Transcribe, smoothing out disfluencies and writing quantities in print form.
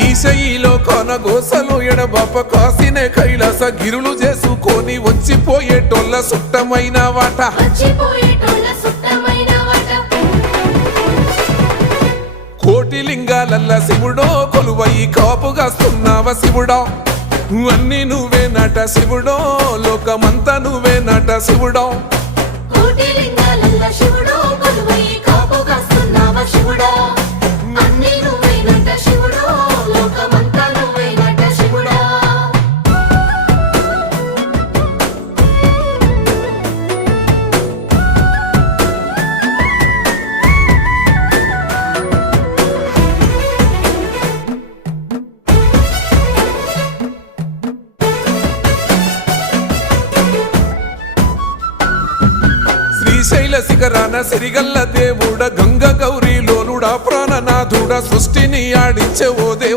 ఈశయిలో కొనగోసలు ఎడబాప కాసినే కైలాస గిరులు చేసుకొని వచ్చిపోయేటోళ్ళ సుట్టమైన వాట. కోటి లింగాలల్ల శివుడో కొలువయి కాపుగాస్తున్నావ శివుడా, అన్ని నువ్వే నట శివుడో, లోకమంతా నువ్వే నట శివుడో. శ్రీశైల శిఖరాన సిరిగల్ల దేవుడ, గంగ గౌరీ లోలుడా, ప్రాణనాథుడ, సృష్టిని ఆడించే ఓ దేవుడా.